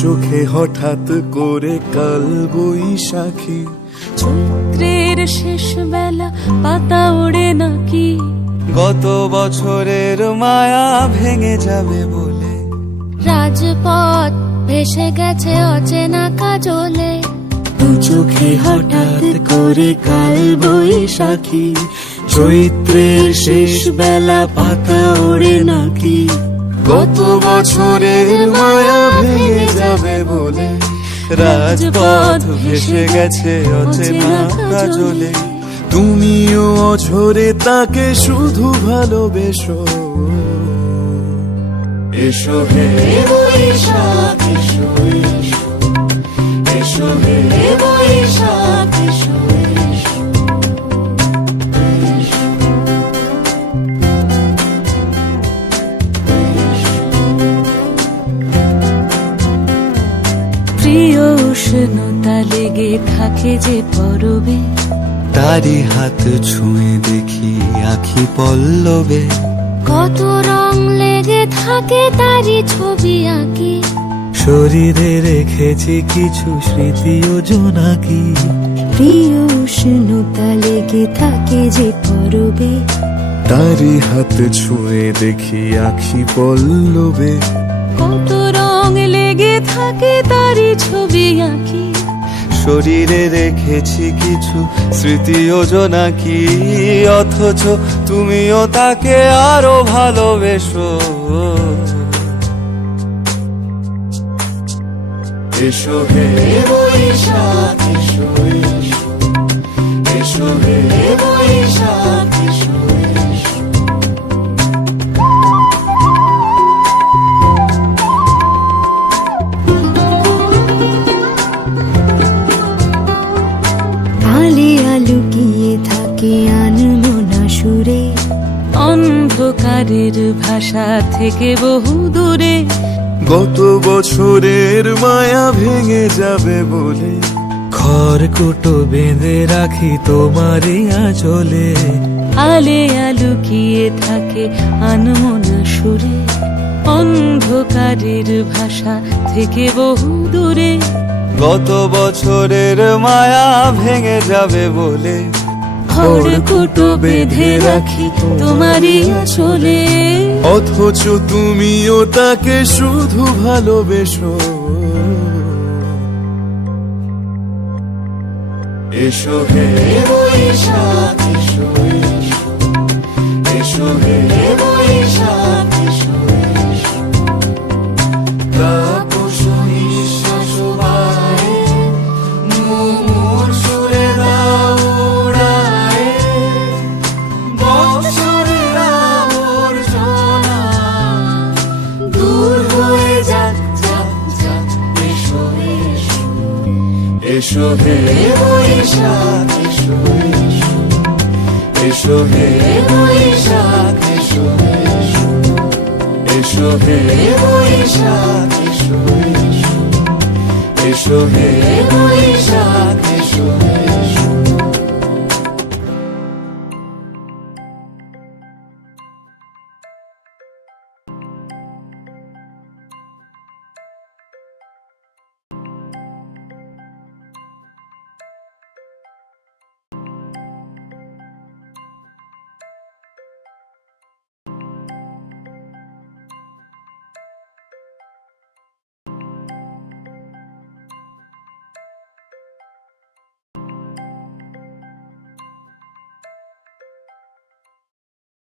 চোখে হঠাৎ করে কাল বৈশাখী, চৈত্রের শেষ বেলা পাতা ওড়ে নাকি, গত বছরের মায়া ভেঙে যাবে বলে, রাজপথ ভেসে গেছে অচেনা কাজলে, দু চোখে হঠাৎ করে কাল বৈশাখী, চৈত্রের শেষ বেলা পাতা ওড়ে নাকি, গত বছরের মায়া ভেঙে যাবে বলে, রাজপথ ভেসে গেছে অচেনা কাজলে। তুমিও অঝরে তাকে শুধু ভালোবেসো, এসো হে বৈশাখ এসো, এসো এসো হে বৈশাখ এসো, এসো। প্রিয় উষ্ণতা লেগে থাকে যে পরবে, তারি হাত ছুঁয়ে দেখি আখি পল্লবে, কত রং লেগে থাকে তারই ছবি আঁকি, শরীরে রেখেছি কিছু স্মৃতি ও জোনাকি, প্রিয় উষ্ণতা লেগে থাকে যে পরবে, তারি হাত ছুঁয়ে দেখি আখি পল্লবে, কত রং লেগে থাকে তারই ছবি আঁকি, শরীরে রেখেছি কিছু স্মৃতি ও জোনাকি, অথচ তুমিও তাকে আরো ভালোবেসো, এসো হে বৈশাখ এসো, এসো এসো হে বৈশাখ এসো, এসো। আলে আলুকিয়ে থাকে আনমনা সুরে, অন্ধকারের ভাষা থেকে বহু দূরে, গত বছরের মায়া ভেঙে যাবে বলে, খড়কুটো বেঁধে রাখি তোমারই আঁচলে, আলে আলুকিয়ে থাকে আনমনা সুরে, অন্ধকারের ভাষা থেকে বহু দূরে, গত বছরের মায়া ভেঙে যাবে বলে, খড়কুটো বেঁধে রাখি তোমারই আঁচলে, অথচ তুমিও তাকে শুধু ভালোবেসো, এসো হে বৈশাখ এসো, এসো এসো হে বৈশাখ এসো, এসো। তাপস নিঃশ্বাস বায়ে, মুমুর সুরে দাও উড়ায়ে, বৎসরের আবর্জনা দূর হয়ে যাক, যাক, যাক, এসো, এসো। এসো হে বৈশাখ এসো, এসো এসো হে বৈশাখ এসো, এসো এসো হে বৈশাখ এসো, এসো এসো হে বৈশাখ।